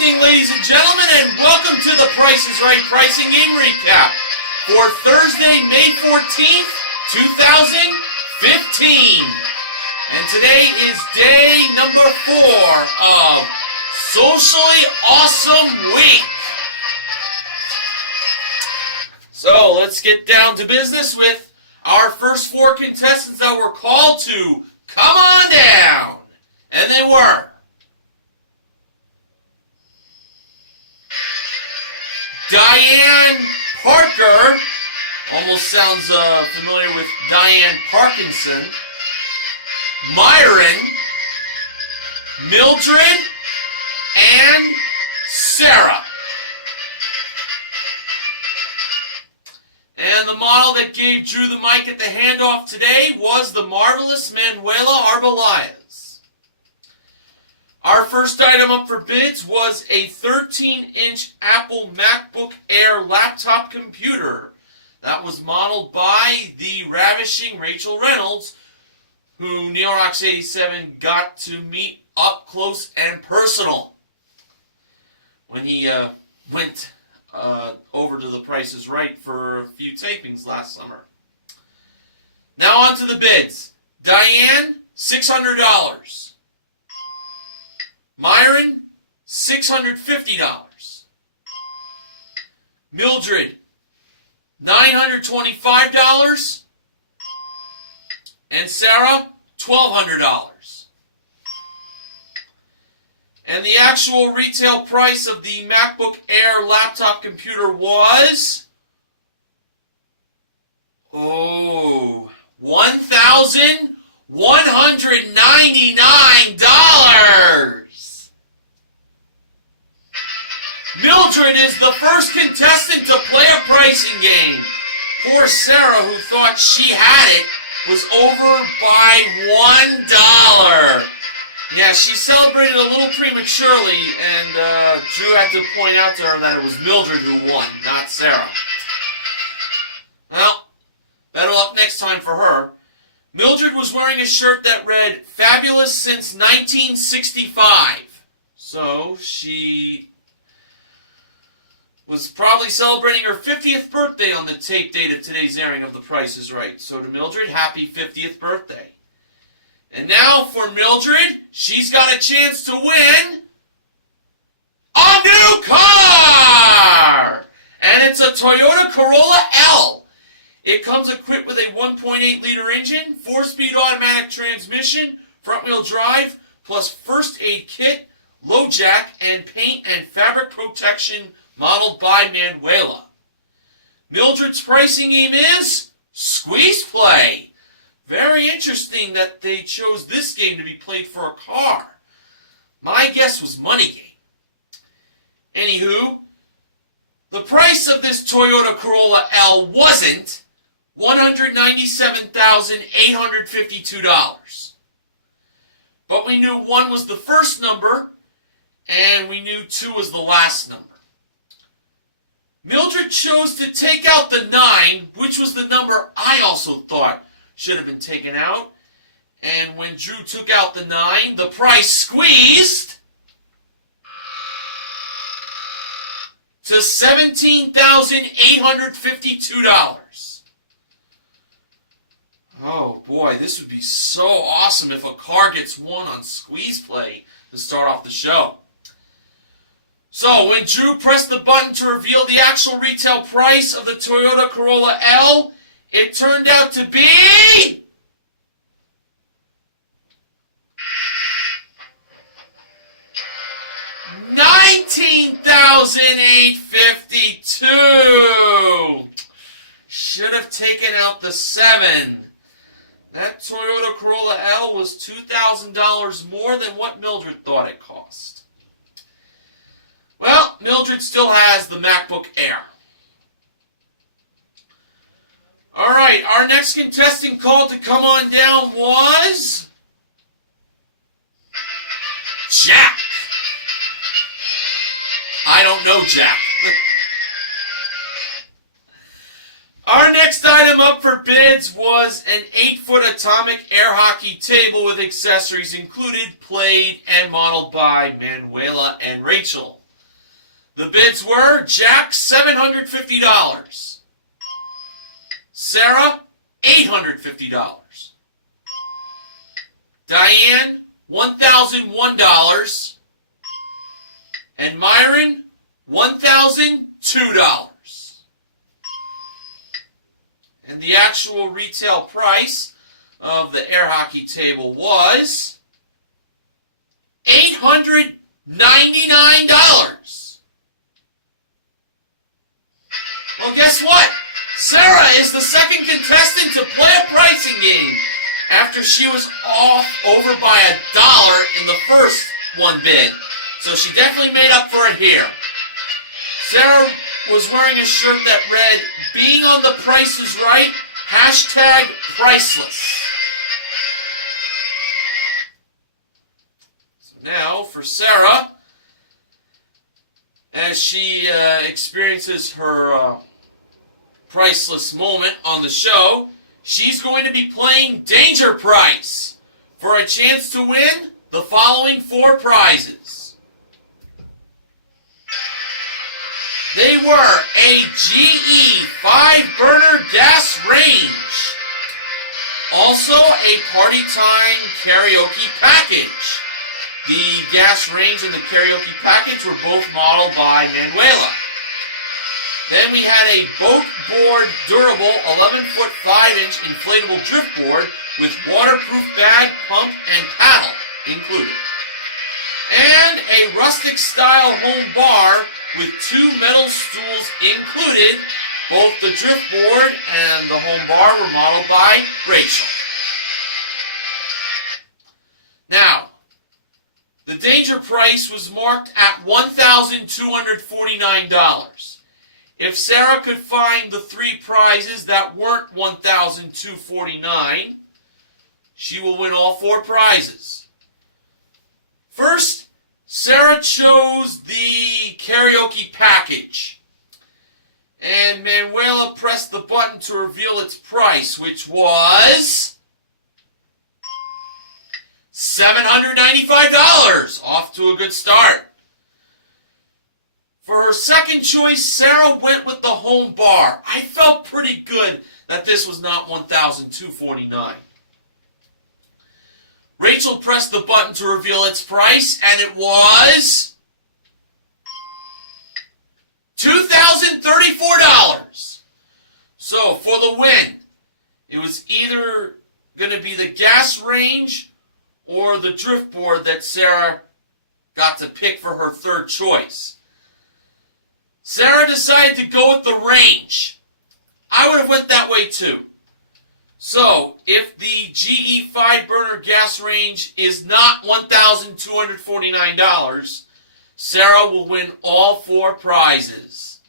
evening, ladies and gentlemen, and welcome to the Price is Right Pricing Game Recap for Thursday, May 14th, 2015. And today is day number 4 of Socially Awesome Week. So let's get down to business with our first 4 contestants that were called to come on down. And they were Diane Parker, almost sounds familiar with Diane Parkinson, Myron, Mildred, and Sarah. And the model that gave Drew the mic at the handoff today was the marvelous Manuela Arbelayez. Our first item up for bids was a 13-inch Apple MacBook Air laptop computer that was modeled by the ravishing Rachel Reynolds, who NeoRox87 got to meet up close and personal when he went over to The Price is Right for a few tapings last summer. Now on to the bids. Diane, $600. Myron, $650. Mildred, $925. And Sarah, $1,200. And the actual retail price of the MacBook Air laptop computer was $1,199. Mildred is the first contestant to play a pricing game. Poor Sarah, who thought she had it, was over by $1. Yeah, she celebrated a little prematurely, and Drew had to point out to her that it was Mildred who won, not Sarah. Well, better luck next time for her. Mildred was wearing a shirt that read, "Fabulous since 1965. So she was probably celebrating her 50th birthday on the tape date of today's airing of The Price is Right. So to Mildred, happy 50th birthday. And now for Mildred, she's got a chance to win a new car! And it's a Toyota Corolla L. It comes equipped with a 1.8-liter engine, 4-speed automatic transmission, front-wheel drive, plus first aid kit, low jack, and paint and fabric protection modeled by Manuela. Mildred's pricing game is Squeeze Play. Very interesting that they chose this game to be played for a car. My guess was Money Game. Anywho, the price of this Toyota Corolla L wasn't $197,852. But we knew 1 was the first number, and we knew 2 was the last number. Mildred chose to take out the 9, which was the number I also thought should have been taken out. And when Drew took out the 9, the price squeezed to $17,852. Oh boy, this would be so awesome if a car gets won on Squeeze Play to start off the show. So, when Drew pressed the button to reveal the actual retail price of the Toyota Corolla L, it turned out to be $19,852. Should have taken out the 7. That Toyota Corolla L was $2,000 more than what Mildred thought it cost. Well, Mildred still has the MacBook Air. Alright, our next contestant called to come on down was Jack. I don't know Jack. Our next item up for bids was an 8-foot atomic air hockey table with accessories included, played and modeled by Manuela and Rachel. The bids were Jack, $750. Sarah, $850. Diane, $1,001. And Myron, $1,002. And the actual retail price of the air hockey table was $899. Well, guess what? Sarah is the second contestant to play a pricing game after she was off over by $1 in the first one bid. So she definitely made up for it here. Sarah was wearing a shirt that read, "Being on the Price is Right, #priceless." So now for Sarah, as she experiences her priceless moment on the show, she's going to be playing Danger Price for a chance to win the following 4 prizes. They were a GE 5-burner gas range, also a Party Time karaoke package. The gas range and the karaoke package were both modeled by Manuela. Then we had a boat board durable 11-foot 5-inch inflatable drift board with waterproof bag, pump, and paddle included. And a rustic style home bar with 2 metal stools included. Both the drift board and the home bar were modeled by Rachel. Now, the danger price was marked at $1,249. If Sarah could find the 3 prizes that weren't $1,249, she will win all 4 prizes. First, Sarah chose the karaoke package, and Manuela pressed the button to reveal its price, which was $795. Off to a good start. For her second choice, Sarah went with the home bar. I felt pretty good that this was not $1,249. Rachel pressed the button to reveal its price, and it was $2,034. So, for the win, it was either going to be the gas range or the drift board that Sarah got to pick for her third choice. Sarah decided to go with the range. I would have went that way too. So, if the GE 5-burner gas range is not $1,249, Sarah will win all 4 prizes.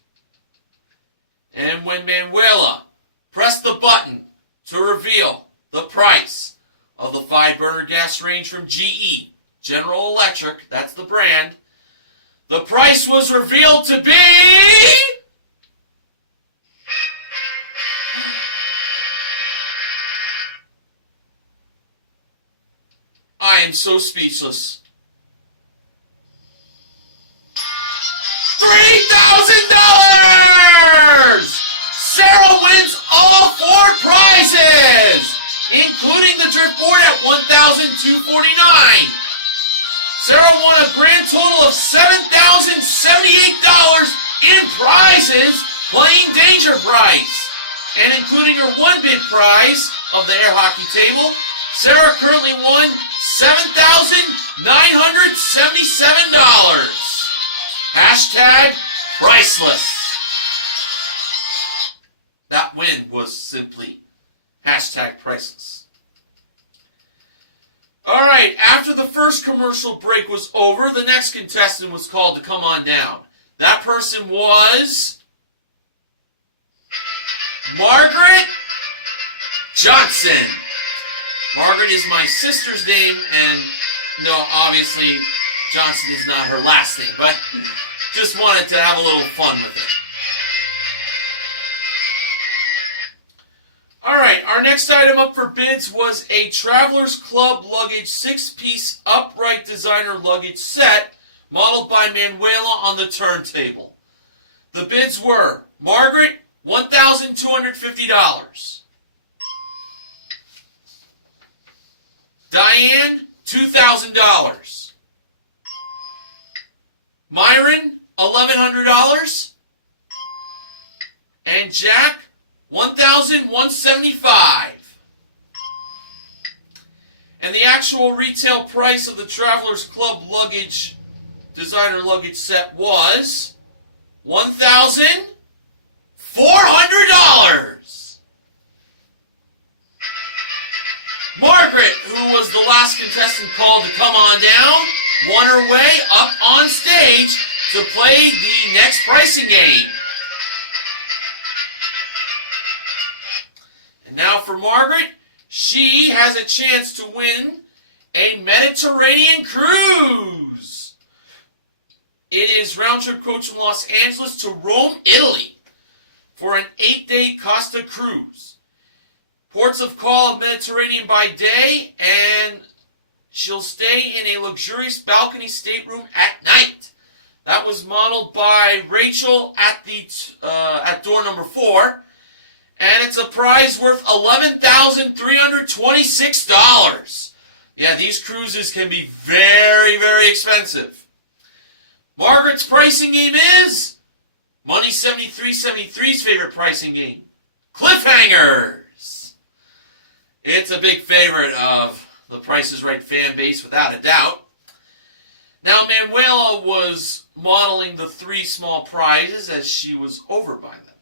And when Manuela pressed the button to reveal the price of the 5-burner gas range from GE, General Electric, that's the brand, the price was revealed to be I am so speechless. $3,000! Sarah wins all 4 prizes, including the drift board at $1,249. Sarah won a grand total of $7,078 in prizes playing Danger Price. And including her 1-bid prize of the air hockey table, Sarah currently won $7,977. #priceless. That win was simply #priceless. Alright, after the first commercial break was over, the next contestant was called to come on down. That person was Margaret Johnson. Margaret is my sister's name, and no, obviously Johnson is not her last name, but just wanted to have a little fun with it. Alright, our next item up for bids was a Travelers Club luggage 6-piece upright designer luggage set modeled by Manuela on the turntable. The bids were Margaret, $1,250. Diane, $2,000. Myron, $1,100. And Jack, $1,175. And the actual retail price of the Travelers Club luggage, designer luggage set was $1,400. Margaret, who was the last contestant called to come on down, won her way up on stage to play the next pricing game. And now for Margaret, she has a chance to win a Mediterranean cruise. It is round-trip coach from Los Angeles to Rome, Italy, for an 8-day Costa cruise. Ports of call of Mediterranean by day, and she'll stay in a luxurious balcony stateroom at night. That was modeled by Rachel at door number 4. And it's a prize worth $11,326. Yeah, these cruises can be very, very expensive. Margaret's pricing game is Money 7373's favorite pricing game, Cliffhangers. It's a big favorite of the Price is Right fan base, without a doubt. Now, Manuela was modeling the 3 small prizes as she was over by them.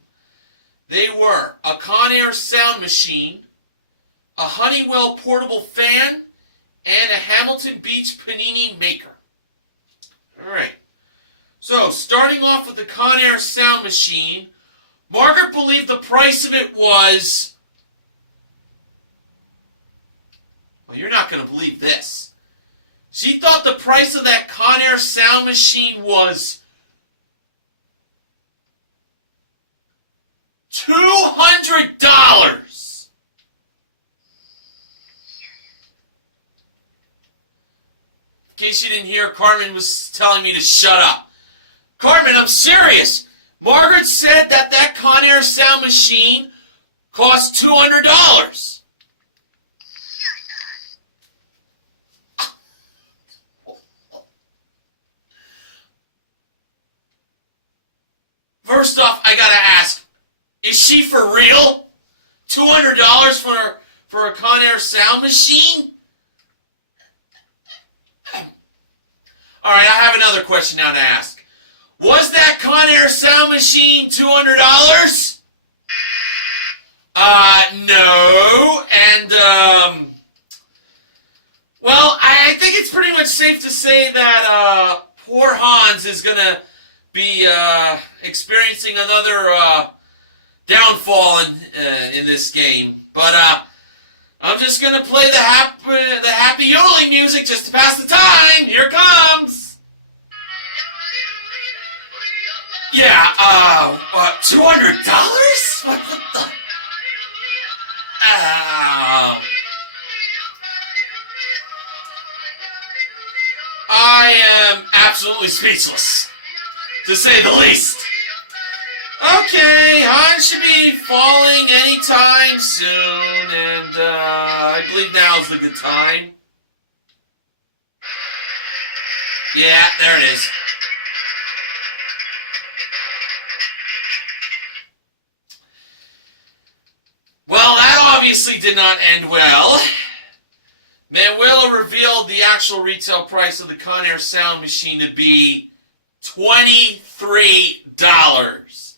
They were a Conair sound machine, a Honeywell portable fan, and a Hamilton Beach panini maker. All right. So, starting off with the Conair sound machine, Margaret believed the price of it was... Well, you're not going to believe this. She thought the price of that Conair sound machine was $200. In case you didn't hear, Carmen was telling me to shut up. Carmen, I'm serious. Margaret said that Conair sound machine cost $200. First off, I gotta ask, is she for real? $200 for a Conair sound machine? Alright, I have another question now to ask. Was that Conair sound machine $200? No. And, well, I think it's pretty much safe to say that, poor Hans is gonna be, experiencing another, downfall in this game. But, I'm just gonna play the happy yodeling music just to pass the time. Here it comes. Yeah, $200? What the? I am absolutely speechless, to say the least. Okay, Hans should be falling anytime soon, and I believe now's the good time. Yeah, there it is. Well, that obviously did not end well. Manuela revealed the actual retail price of the Conair sound machine to be $23.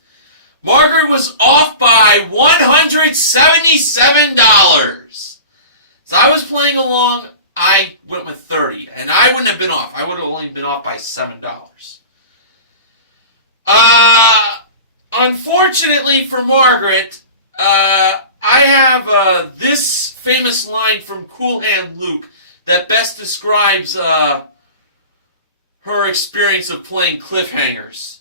Margaret was off by $177. So I was playing along, I went with 30, and I wouldn't have been off. I would have only been off by $7. Unfortunately for Margaret, I have this famous line from Cool Hand Luke that best describes her experience of playing Cliffhangers.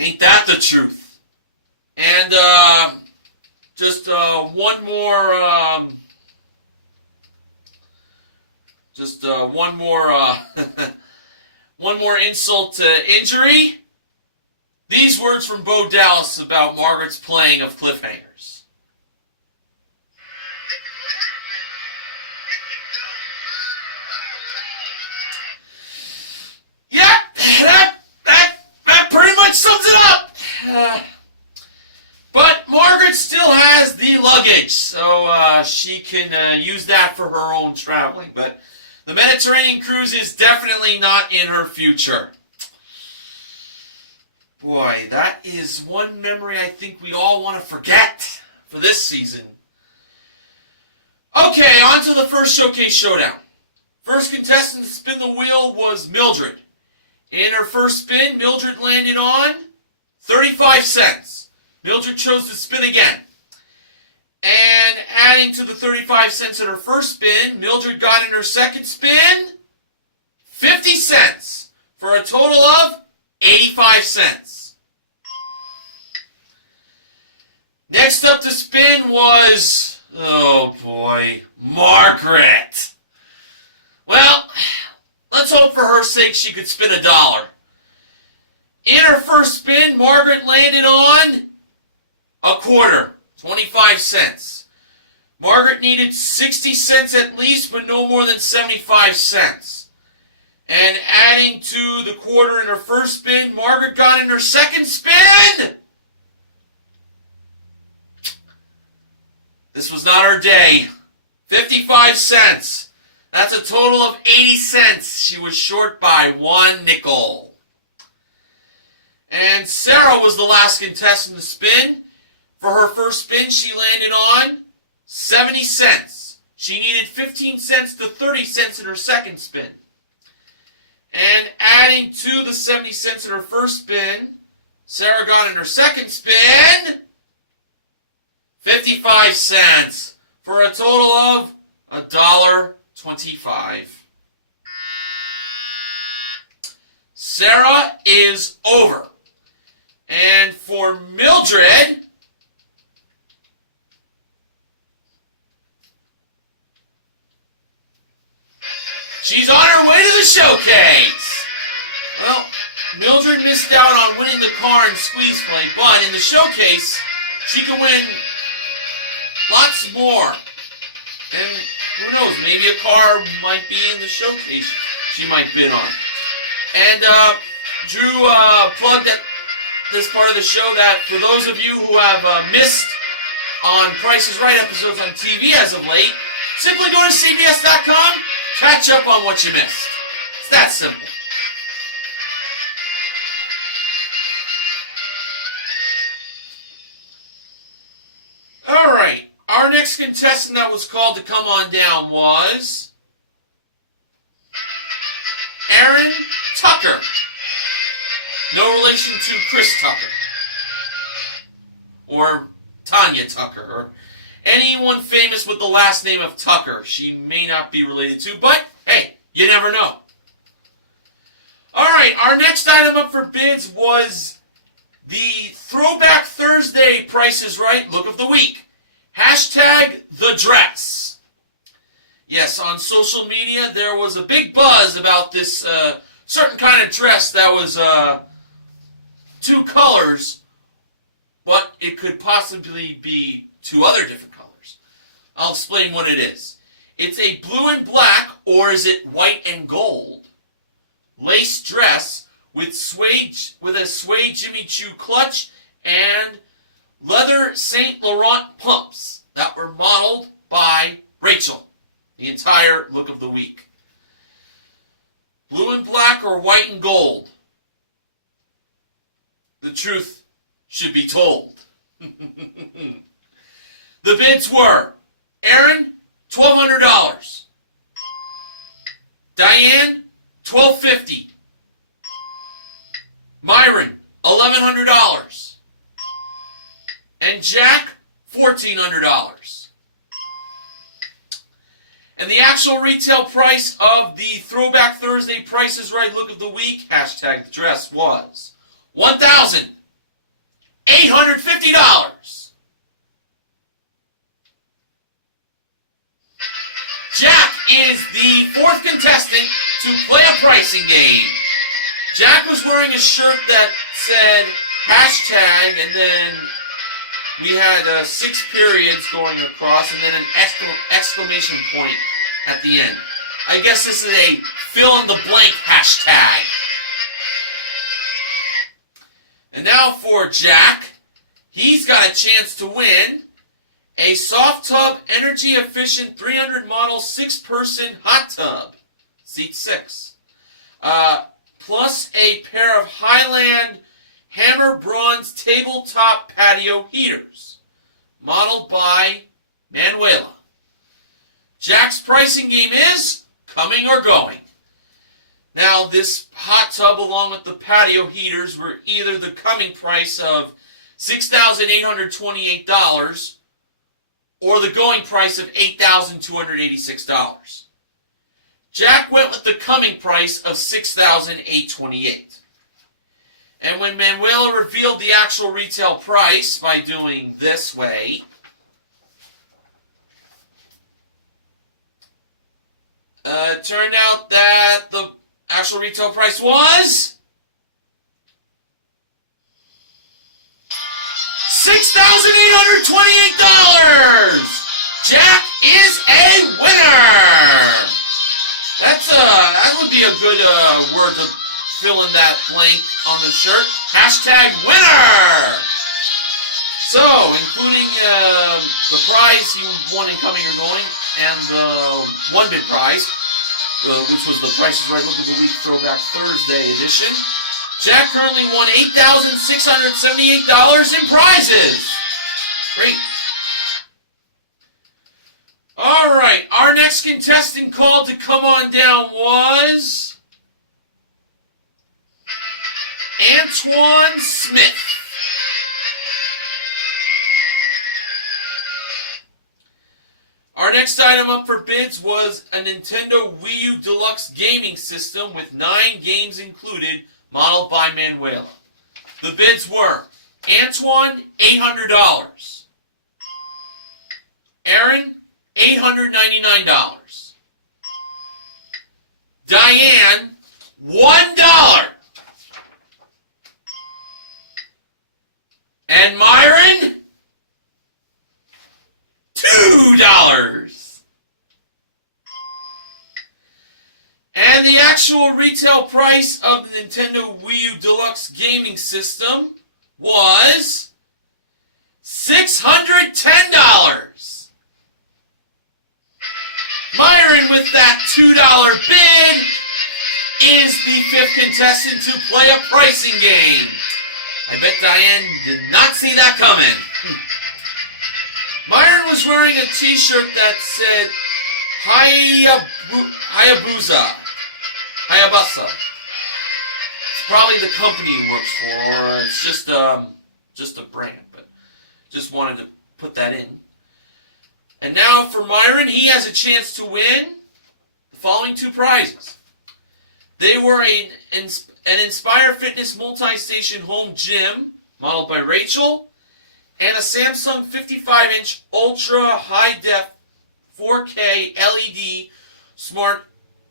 Ain't that the truth? And Just one more. One more insult to injury. These words from Bo Dallas about Margaret's playing of cliffhangers. Yeah, that pretty much sums it up. But Margaret still has the luggage, so she can use that for her own traveling. But the Mediterranean cruise is definitely not in her future. Boy, that is one memory I think we all want to forget for this season. Okay, on to the first showcase showdown. First contestant to spin the wheel was Mildred. In her first spin, Mildred landed on 35 cents. Mildred chose to spin again. And adding to the 35 cents in her first spin, Mildred got in her second spin 50 cents for a total of 85 cents. Next up to spin was, oh boy, Margaret. Well, let's hope for her sake she could spin $1. In her first spin, Margaret landed on a quarter, 25 cents. Margaret needed 60 cents at least, but no more than 75 cents. And adding to the quarter in her first spin, Margaret got in her second spin. This was not her day. 55 cents. That's a total of 80 cents. She was short by 1 nickel. And Sarah was the last contestant to spin. For her first spin, she landed on 70 cents. She needed 15 cents to 30 cents in her second spin. And adding to the 70 cents in her first spin, Sarah got in her second spin 55 cents for a total of $1.25. Sarah is over. And for Mildred, she's on her way to the showcase. Well, Mildred missed out on winning the car and squeeze play, but in the showcase, she can win lots more. And who knows, maybe a car might be in the showcase she might bid on. And Drew plugged at this part of the show that for those of you who have missed on Price is Right episodes on TV as of late, simply go to CBS.com, catch up on what you missed. It's that simple. Alright, our next contestant that was called to come on down was Aaron Tucker. No relation to Chris Tucker. Or Tanya Tucker. Or anyone famous with the last name of Tucker. She may not be related to, but hey, you never know. Alright, our next item up for bids was the Throwback Thursday Price is Right Look of the Week. Hashtag the dress. Yes, on social media there was a big buzz about this certain kind of dress that was two colors, but it could possibly be two other different colors. I'll explain what it is. It's a blue and black, or is it white and gold, lace dress with a suede Jimmy Choo clutch and leather Saint Laurent pumps that were modeled by Rachel. The entire look of the week. Blue and black or white and gold? The truth should be told. The bids were Aaron, $1,200. Diane, $1,250. Myron, $1,100. And Jack, $1,400. And the actual retail price of the Throwback Thursday Price is Right Look of the Week, hashtag the dress, was $1,850. Jack is the fourth contestant to play a pricing game. Jack was wearing a shirt that said hashtag, and then we had 6 periods going across, and then an exclamation point at the end. I guess this is a fill-in-the-blank hashtag. And now for Jack. He's got a chance to win a soft tub, energy-efficient 300 model 6-person hot tub, seat 6, plus a pair of Highland Hammer Bronze tabletop patio heaters, modeled by Manuela. Jack's pricing game is coming or going. Now, this hot tub along with the patio heaters were either the coming price of $6,828 or the going price of $8,286. Jack went with the coming price of $6,828. And when Manuela revealed the actual retail price by doing this way, it turned out that the actual retail price was $6,828. Jack is a winner. That would be a good word to fill in that blank on the shirt. Hashtag winner. So, including the prize he won in coming or going, and the one big prize, which was the Price is Right Look of the Week Throwback Thursday edition, Jack currently won $8,678 in prizes. Great. All right, our next contestant called to come on down was Antoine Smith. Our next item up for bids was a Nintendo Wii U Deluxe gaming system with 9 games included, modeled by Manuela. The bids were Antoine, $800. Aaron, $899. Diane, $1. And Myron, $2. And the actual retail price of the Nintendo Wii U Deluxe gaming system was $610. Myron, with that $2 bid, is the 5th contestant to play a pricing game. I bet Diane did not see that coming. Myron was wearing a t-shirt that said Hayabusa. It's probably the company he works for, or it's just a brand, but just wanted to put that in. And now for Myron, he has a chance to win the following 2 prizes. They were an Inspire Fitness multi-station home gym, modeled by Rachel, and a Samsung 55-inch ultra high-def 4K LED smart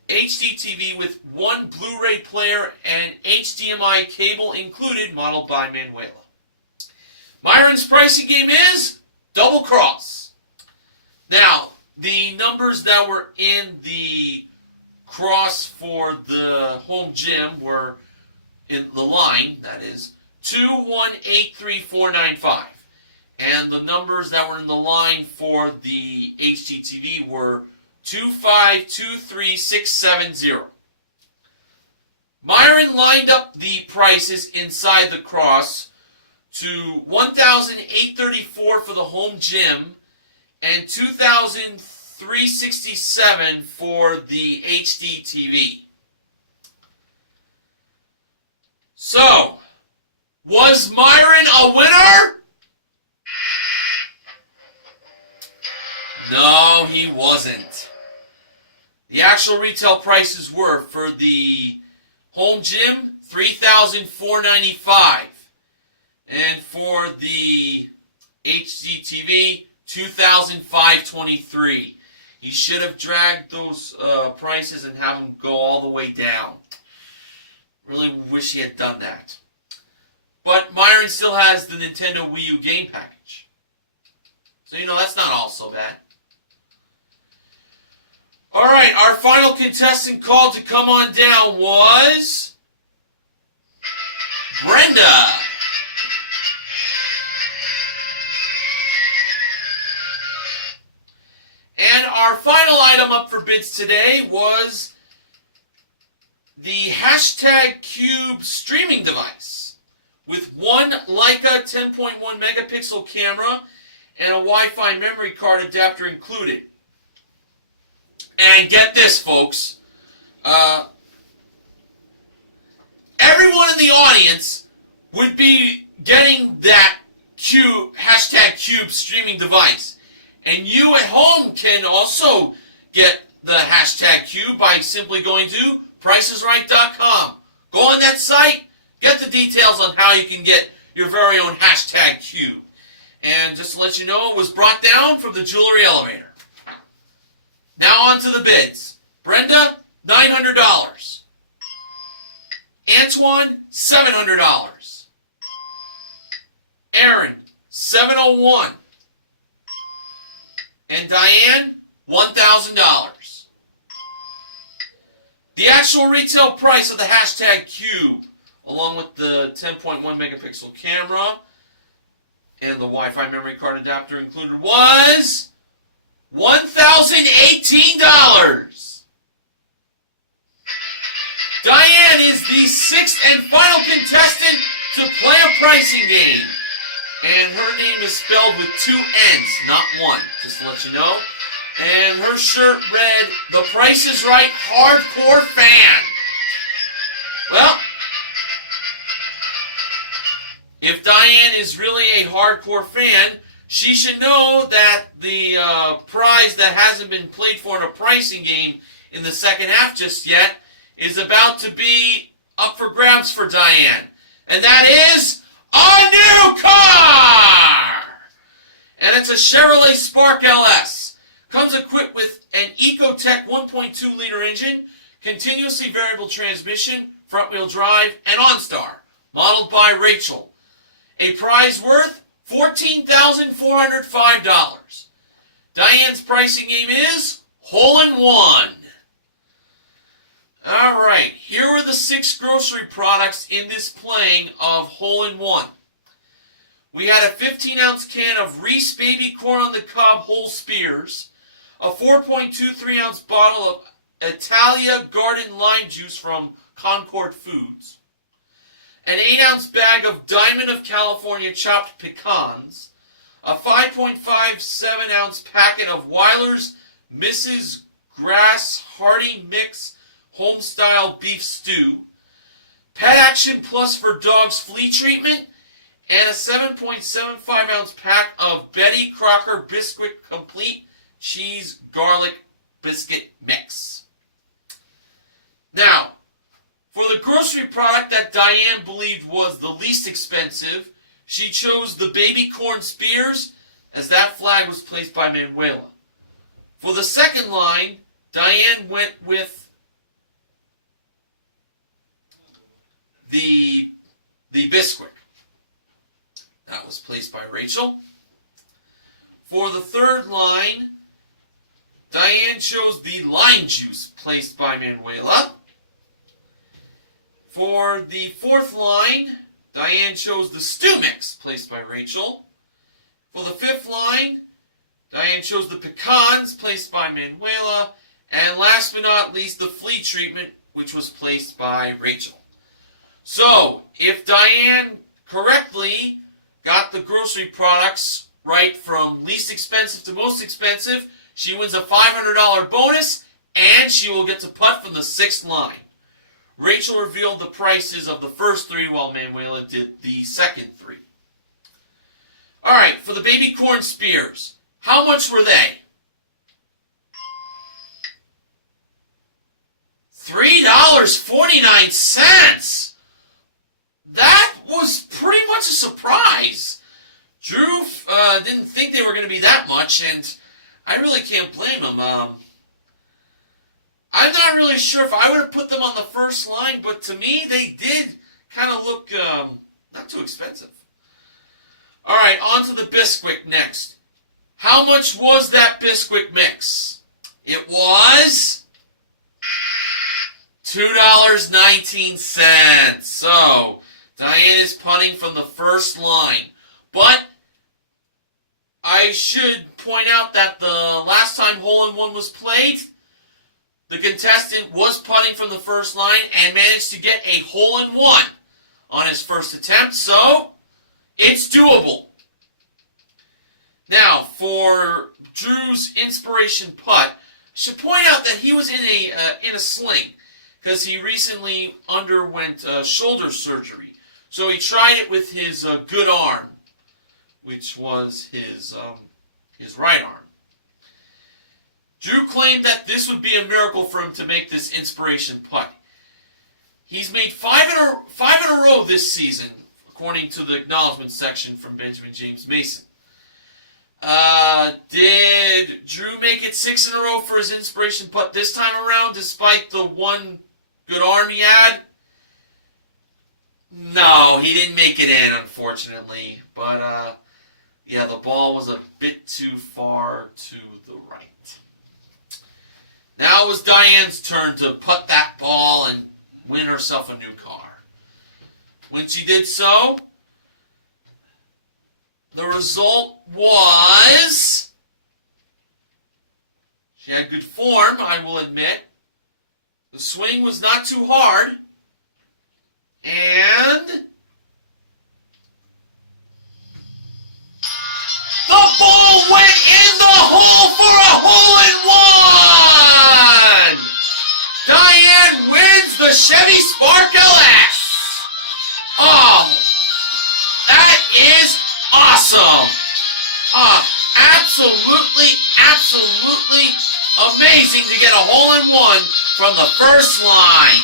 HD TV with 1 Blu-ray player and HDMI cable included, modeled by Manuela. Myron's pricing game is Double Cross. Now, the numbers that were in the cross for the home gym were in the line, that is 2183495. And the numbers that were in the line for the HDTV were 2523670. Myron lined up the prices inside the cross to $1,834 for the home gym and $2,367 for the HDTV. So, was Myron a winner? No, he wasn't. The actual retail prices were for the home gym, $3,495, and for the HDTV, $2,523. He should have dragged those prices and have them go all the way down. Really wish he had done that. But Myron still has the Nintendo Wii U game package. So, that's not all so bad. Alright, our final contestant called to come on down was Brenda. And our final item up for bids today was the #Cube streaming device with one Leica 10.1 megapixel camera and a Wi-Fi memory card adapter included. And get this, folks. Everyone in the audience would be getting that #Cube streaming device. And you at home can also get the #Cube by simply going to pricesright.com. Go on that site, get the details on how you can get your very own #Cube. And just to let you know, it was brought down from the jewelry elevator. Now on to the bids. Brenda, $900. Antoine, $700. Aaron, $701. And Diane, $1,000. The actual retail price of the #Cube, along with the 10.1 megapixel camera and the Wi-Fi memory card adapter included, was $1,018. Diane is the 6th and final contestant to play a pricing game. And her name is spelled with 2 N's, not 1, just to let you know. And her shirt read, "The Price is Right Hardcore Fan." Well, if Diane is really a hardcore fan, she should know that the prize that hasn't been played for in a pricing game in the second half just yet is about to be up for grabs for Diane. And that is a new car! And it's a Chevrolet Spark LS. Comes equipped with an Ecotec 1.2-liter engine, continuously variable transmission, front-wheel drive, and OnStar, modeled by Rachel. A prize worth $14,405. Diane's pricing game is Hole in One. Alright, here are the 6 grocery products in this playing of Hole in One. We had a 15-ounce can of Reese Baby Corn on the Cob Whole Spears, a 4.23-ounce bottle of Italia Garden Lime Juice from Concord Foods, an 8-ounce bag of Diamond of California chopped pecans, a 5.57-ounce packet of Weiler's Mrs. Grass Hearty Mix Homestyle Beef Stew, Pet Action Plus for Dogs Flea Treatment, and a 7.75-ounce pack of Betty Crocker Biscuit Complete Cheese Garlic Biscuit Mix. Now, for the grocery product that Diane believed was the least expensive, she chose the Baby Corn Spears, as that flag was placed by Manuela. For the second line, Diane went with the Bisquick. That was placed by Rachel. For the third line, Diane chose the Lime Juice, placed by Manuela. For the fourth line, Diane chose the Stew Mix, placed by Rachel. For the fifth line, Diane chose the Pecans, placed by Manuela. And last but not least, the Flea Treatment, which was placed by Rachel. So, if Diane correctly got the grocery products right from least expensive to most expensive, she wins a $500 bonus, and she will get to putt from the 6th line. Rachel revealed the prices of the first 3, while Manuela did the second 3. Alright, for the Baby Corn Spears, how much were they? $3.49! That was pretty much a surprise. Drew didn't think they were going to be that much, and I really can't blame him. I'm not really sure if I would have put them on the first line, but to me, they did kind of look not too expensive. All right, on to the Bisquick next. How much was that Bisquick mix? It was $2.19. So, Diane is punting from the first line. But I should point out that the last time hole-in-one was played, the contestant was punting from the first line and managed to get a hole-in-one on his first attempt, so it's doable. Now, for Drew's inspiration putt, I should point out that he was in a sling because he recently underwent shoulder surgery. So he tried it with his good arm, which was his right arm. Drew claimed that this would be a miracle for him to make this inspiration putt. He's made five in a row this season, according to the acknowledgement section from Benjamin James Mason. Did Drew make it 6 in a row for his inspiration putt this time around, despite the one good arm he had? No, he didn't make it in, unfortunately. But, yeah, the ball was a bit too far to the right. Now it was Diane's turn to putt that ball and win herself a new car. When she did so, the result was, she had good form, I will admit. The swing was not too hard. And the ball went in the hole for a hole-in-one! Diane wins the Chevy Spark LS! Oh, that is awesome! Absolutely amazing to get a hole-in-one from the first line.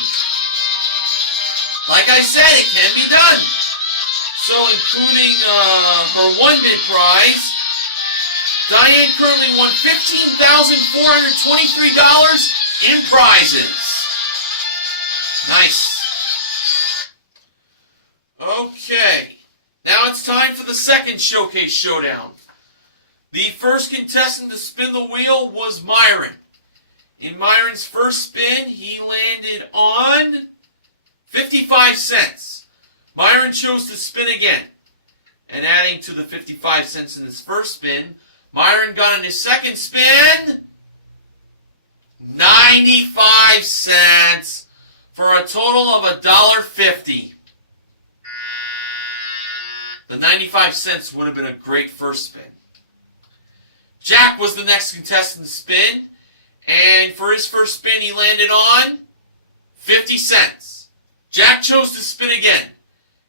Like I said, it can be done. So including her one bid prize, Diane currently won $15,423 in prizes. Nice. Okay. Now it's time for the second showcase showdown. The first contestant to spin the wheel was Myron. In Myron's first spin, he landed on 55 cents. Myron chose to spin again. And adding to the 55 cents in his first spin, Myron got in his second spin 95 cents for a total of $1.50. The 95 cents would have been a great first spin. Jack was the next contestant to spin, and for his first spin he landed on 50 cents. Jack chose to spin again.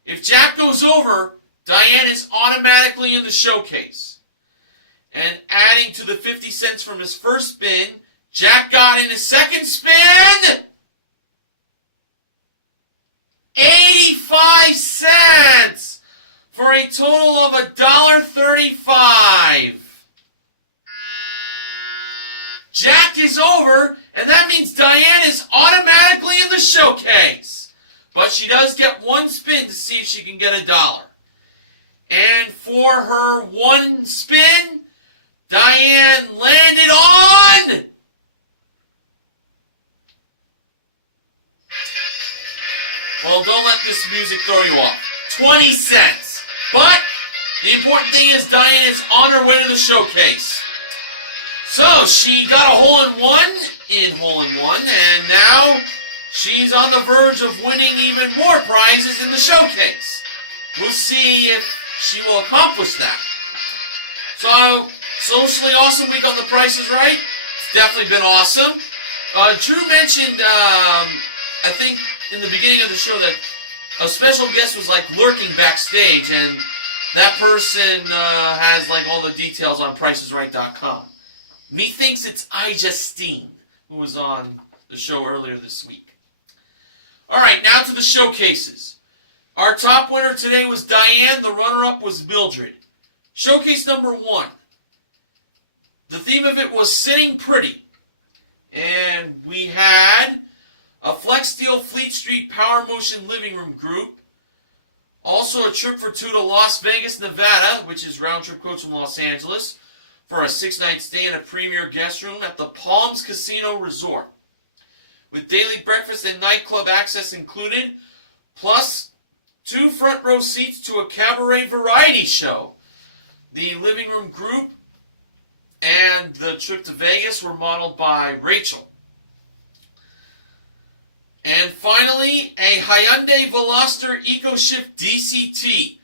If Jack goes over, Diane is automatically in the showcase. And adding to the 50 cents from his first spin, Jack got in his second spin 85 cents for a total of $1.35. Jack is over, and that means Diane is automatically in the showcase. But she does get one spin to see if she can get $1. And for her one spin, Diane landed on well, don't let this music throw you off. 20 cents. But the important thing is Diane is on her way to the showcase. So she got a hole-in-one in hole-in-one, and now she's on the verge of winning even more prizes in the showcase. We'll see if she will accomplish that. So, socially awesome week on The Price is Right. It's definitely been awesome. Drew mentioned, I think in the beginning of the show, that a special guest was like lurking backstage, and that person has like all the details on PricesRight.com. Methinks it's Justine, who was on the show earlier this week. All right, now to the showcases. Our top winner today was Diane. The runner-up was Mildred. Showcase number 1. The theme of it was Sitting Pretty. And we had a Flex Steel Fleet Street Power Motion Living Room Group. Also a trip for two to Las Vegas, Nevada, which is round trip coach from Los Angeles, for a 6-night stay in a premier guest room at the Palms Casino Resort, with daily breakfast and nightclub access included, plus 2 front row seats to a cabaret variety show. The living room group and the trip to Vegas were modeled by Rachel. And finally, a Hyundai Veloster EcoShift DCT.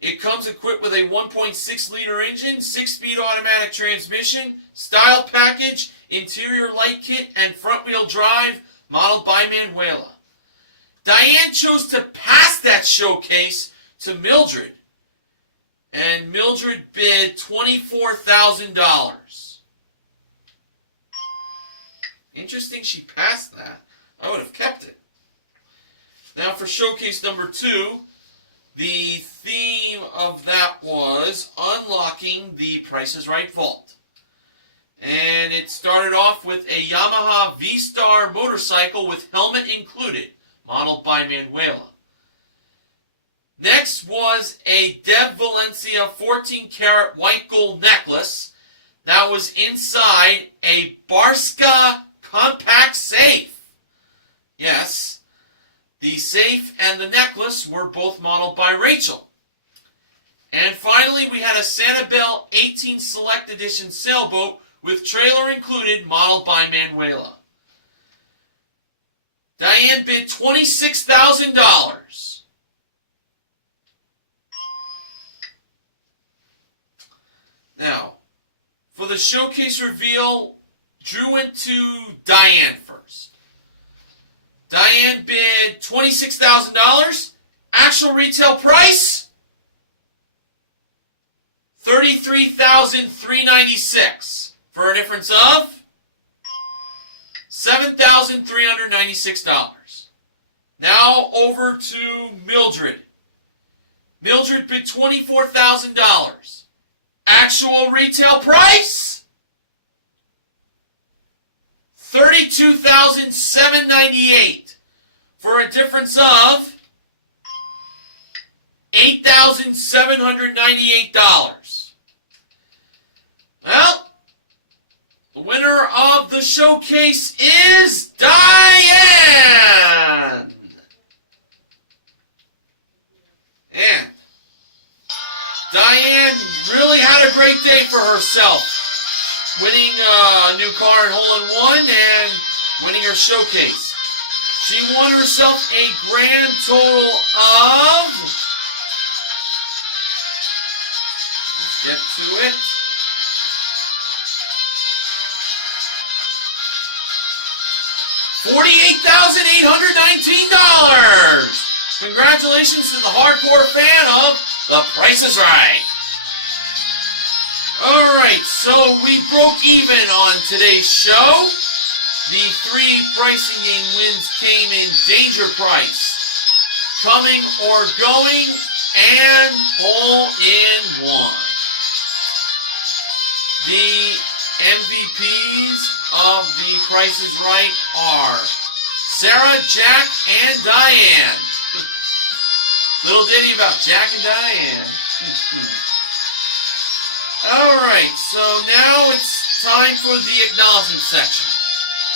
It comes equipped with a 1.6-liter engine, 6-speed automatic transmission, style package, interior light kit, and front-wheel drive, modeled by Manuela. Diane chose to pass that showcase to Mildred, and Mildred bid $24,000. Interesting she passed that. I would have kept it. Now for showcase number 2, the theme of that was unlocking the Price is Right vault. And it started off with a Yamaha V-Star motorcycle with helmet included, modeled by Manuela. Next was a Deb Valencia 14-karat white gold necklace that was inside a Barska compact safe. Yes, the safe and the necklace were both modeled by Rachel. And finally, we had a Sanibel 18 Select Edition sailboat with trailer included, modeled by Manuela. Diane bid $26,000. Now, for the showcase reveal, Drew went to Diane first. Diane bid $26,000. Actual retail price, $33,396, for a difference of $7,396. Now over to Mildred. Mildred bid $24,000. Actual retail price, $32,798, for a difference of $8,798. Well, the winner of the showcase is Diane. And Diane really had a great day for herself, winning a new car in hole-in-one and winning her showcase. She won herself a grand total of, let's get to it, $48,819. Congratulations to the hardcore fan of The Price is Right. Alright, so we broke even on today's show. The 3 pricing game wins came in Danger Price, Coming or Going, and Hole-in-One. The MVPs of The Price is Right are Sarah, Jack, and Diane. Little ditty about Jack and Diane. Alright, so now it's time for the acknowledgement section.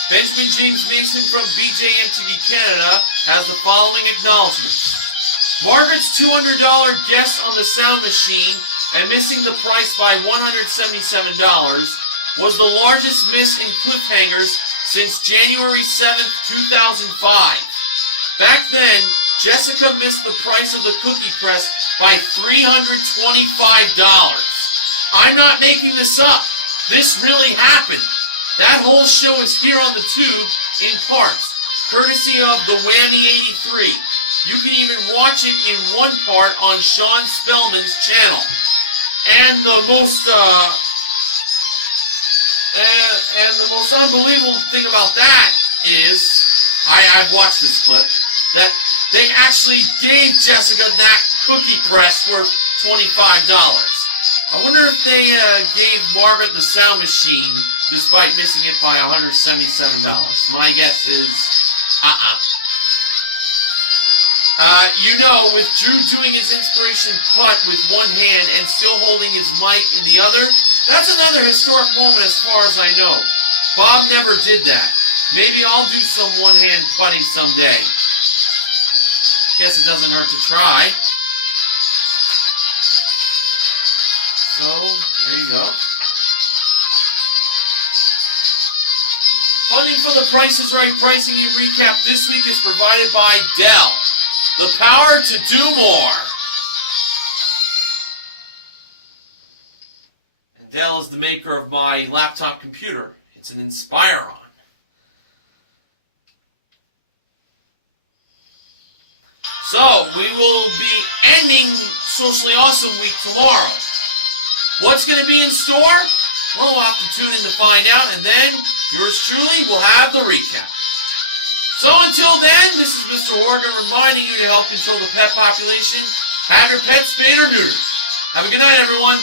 Benjamin James Mason from BJMTV Canada has the following acknowledgements. Margaret's $200 guess on the sound machine and missing the price by $177 was the largest miss in cliffhangers since January 7th, 2005. Back then, Jessica missed the price of the cookie press by $325. I'm not making this up. This really happened. That whole show is here on the tube in parts, courtesy of the Whammy 83. You can even watch it in one part on Sean Spellman's channel. And the most unbelievable thing about that is, I've watched this clip, that they actually gave Jessica that cookie press worth $25. I wonder if they gave Margaret the sound machine despite missing it by $177. My guess is, you know, with Drew doing his inspiration putt with one hand and still holding his mic in the other, that's another historic moment as far as I know. Bob never did that. Maybe I'll do some one-hand putting someday. Guess it doesn't hurt to try. So, there you go. Funding for the Price is Right pricing and recap this week is provided by Dell. The power to do more. And Dell is the maker of my laptop computer. It's an Inspiron. So, we will be ending Socially Awesome Week tomorrow. What's going to be in store? Well, we'll have to tune in to find out, and then yours truly will have the recap. So until then, this is Mr. Horgan reminding you to help control the pet population. Have your pet spayed or neutered. Have a good night, everyone.